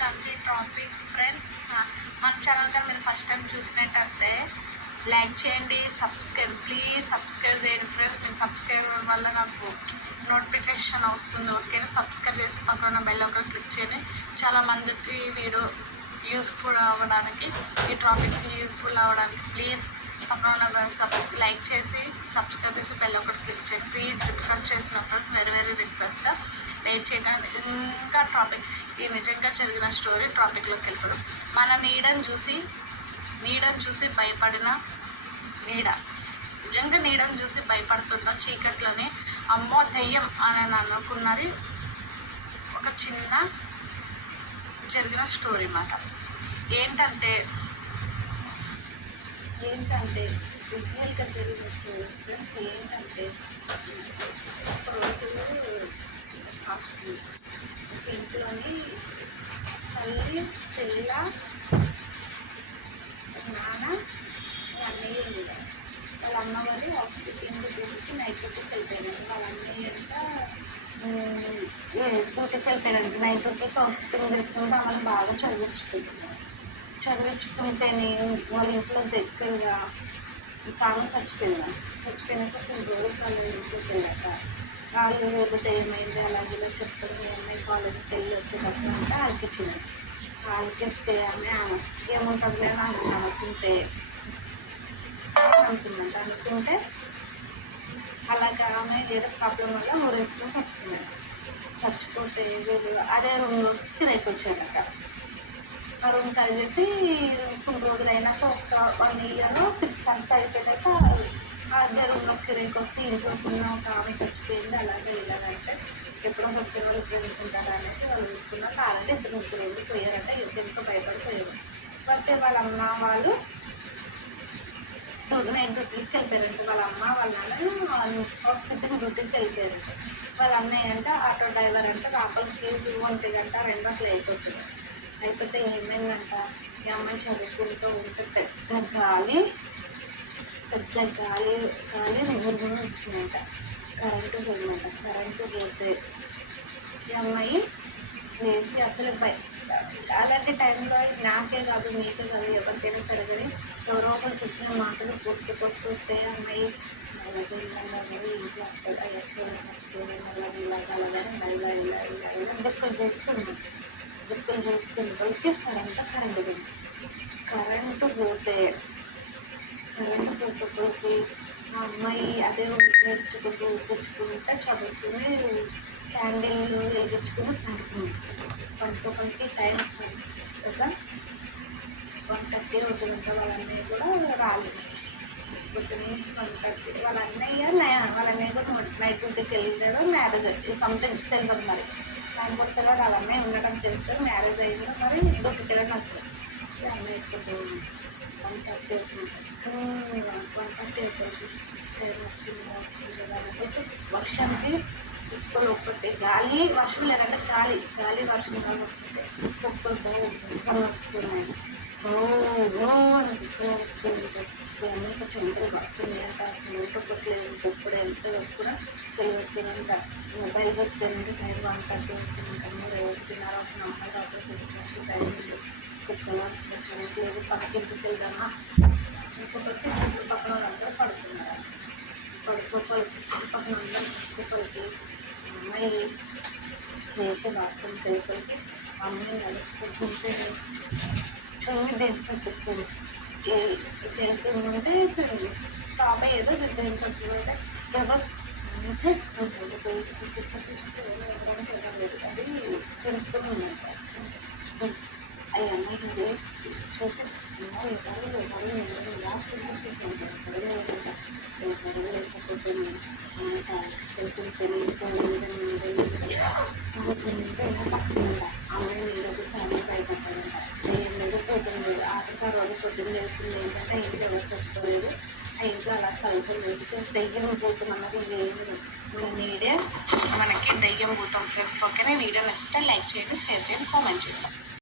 వచ్చాను topics friends. మన channel కానీ మీరు ఫస్ట్ టైం చూసినట్టయితే లైక్ చేయండి, ప్లీజ్ సబ్స్క్రైబ్ చేయండి ఫ్రెండ్స్. మీరు సబ్స్క్రైబ్ వల్ల నాకు నోటిఫికేషన్ వస్తుంది. ఓకేనా, సబ్స్క్రైబ్ చేసి పక్కన బెల్ ఒకటి క్లిక్ చేయండి. చాలా మందికి వీడియో యూస్ఫుల్ అవ్వడానికి, ఈ టాపిక్కి యూస్ఫుల్ అవ్వడానికి ప్లీజ్ పక్కన లైక్ చేసి సబ్స్క్రైబ్ చేసి బెల్ ఒకటి క్లిక్ చేయండి ప్లీజ్. రిక్వెస్ట్ చేసిన ఫ్రెండ్స్, వెరీ రిక్వెస్ట్. లేట్ చేయగానే ఇంకా టాపిక్, ఈ నిజంగా జరిగిన స్టోరీ టాపిక్లోకి వెళ్ళిపోదాం. మన నీడని చూసి భయపడిన నిజంగా నీడని చూసి భయపడుతున్న చీకట్లోనే అమ్మో దెయ్యం అని అనుకున్నది ఒక చిన్న జరిగిన స్టోరీ మాట. ఏంటంటే రిజల్ట్గా జరిగిన స్టోరీ ఫ్రెండ్స్. ఏంటంటే హాస్పిటల్ ఇంట్లోని తల్లి, పిల్ల, నాన్న, అన్నయ్య ఉంటారు. వాళ్ళ అమ్మ వాళ్ళు హాస్పిటల్ ఇంటికి నైట్ డ్యూటీకి వెళ్ళిపోయారు. వాళ్ళ అన్నయ్య అంతా డ్యూటీకి వెళ్ళిపోయారంట. నైట్ డ్యూటీకి హాస్పిటల్ తీసుకుంటే ఆమెను బాగా చదివించుకుంటేనే వాళ్ళ ఇంట్లో దగ్గరగా కాలం చచ్చిపోయినాక కొన్ని రోజులు వాళ్ళు ఇంట్లోకి వెళ్ళాక వాళ్ళు లేకపోతే ఏమైంది అలాగే చెప్తుంది. అమ్మాయి కాలేజీకి వెళ్ళి వచ్చేటప్పుడు అంటే ఆలకిచ్చింది. ఆలకిస్తే ఆమె ఏముంటుంది అని అనుకుంటే అలాగే ఆమె ఏదో ప్రాబ్లం వల్ల ఊరేసుకొని చచ్చిపోతే వీళ్ళు అదే రూమ్లో కిరాయికి వచ్చారట. ఆ రూమ్ కలిసి కొన్ని రోజులు అయినాక ఒక 1 year 6 months అయిపోయాక అదే రూమ్లో కిరాయికి వస్తే ఇంట్లోకున్న ఒక ఆమె చచ్చిపోయింది. అలాగే ఇలాగంటే ఎప్పుడో వచ్చే వాళ్ళు తెలుసుకుంటారా అనేసి వాళ్ళు చూసుకున్నారు. కాదంటే ఇద్దరు వెళ్ళిపోయారంటే ఎంతో భయపడిపోయారు. అయితే వాళ్ళ అమ్మ వాళ్ళు నైట్ డ్యూటీకి వెళ్ళిపోయారంటే వాళ్ళ అమ్మ వాళ్ళ నాన్న హాస్పిటల్ డ్యూటీకి వెళ్ళిపోయారంటే వాళ్ళ అన్నయ్య అంటే ఆటో డ్రైవర్ అంటే లోపలికి 1 గంట 2 గంటలు అయిపోతే ఏమైందంట, ఈ అమ్మాయి చదువుకుంటూ ఉంటే పెద్ద గాలి నిగురుగా వస్తుందంట. కరెంటు పోతే ఈ అమ్మాయి లేచి అసలు అలాంటి టైంలో నాకే కాదు మీకే కాదు ఎవరికైనా సరే కానీ ఎవరో ఒకరు చెప్పిన మాటలు గుర్తుకొస్తే అమ్మాయి ఇంట్లో ఇలా దుఃఖం చేస్తుంటే సడన్గా కరెంటు పోతే ఆ అమ్మాయి అదే నేర్చుకుంటూ చదువుకుని క్యాండిల్ వెలిగించుకుని పండుకోవడానికి టైం ఒక 1:30 రోజులంట. వాళ్ళ అన్నయ్య కూడా రాలేదు. పొద్దున్న 1:30 వాళ్ళ అన్నయ్య కూడా నైట్ డ్యూటీకి వెళ్ళాడు. మ్యారేజ్ వచ్చి సంథింగ్ తెలియదు మరి. కాకపోతే వాళ్ళ అన్నయ్య ఉండడం తెలుస్తుంది. మ్యారేజ్ అయిందో మరి డ్యూటీకి వెళ్ళడం నచ్చదు. అన్నయ్య కొంచెం 1:30 అవుతుంది. వర్షానికి కుక్కలు ఒక్కటే గాలి వర్షం లేదంటే గాలి వర్షం వస్తుంటే కుక్కలు కుక్కలు వస్తున్నాయి. అని కుక్కలు వస్తుంది. అన్నీ కొంచెం ఎంతో వస్తున్నాయి అంట. నోటొక్కట్లేదు. కుక్కడు ఎంత కూడా చేయవచ్చునంట. Mobile వస్తేనంటే time 1:30 వస్తుందంటారు. ఎవరు తినాలో అమ్మాయి కాబట్టి టైం కుక్కలు వస్తుంది. పక్కకింటికి వెళ్దామా ఇంకొకటి పక్కన వాళ్ళందరూ పడుతున్నారు. పక్కన కుక్కలకి అమ్మాయి వేసే వాస్తవం కుక్కలకి అమ్మాయి నడుస్తుంటే దించుకుంటుంది. తెలుస్తుంటే బాబాయ్ ఏదో దించుకుంటుందంటే ఎవరు అది తెలుస్తుందంట. అవి అమ్మాయి చూసి పొద్దున్న వేస్తుంది. ఏంటంటే ఇంట్లో ఎవరు చెప్పుకోలేదు. ఆ ఇంట్లో అలా కలుపులు వేస్తే దెయ్యం భూతం అన్నది మన నీడే మనకి దెయ్యం భూతం ఫ్రెండ్స్. ఓకేనా, వీడియో నచ్చితే లైక్ చేయండి, షేర్ చేయండి, కామెంట్ చేయండి.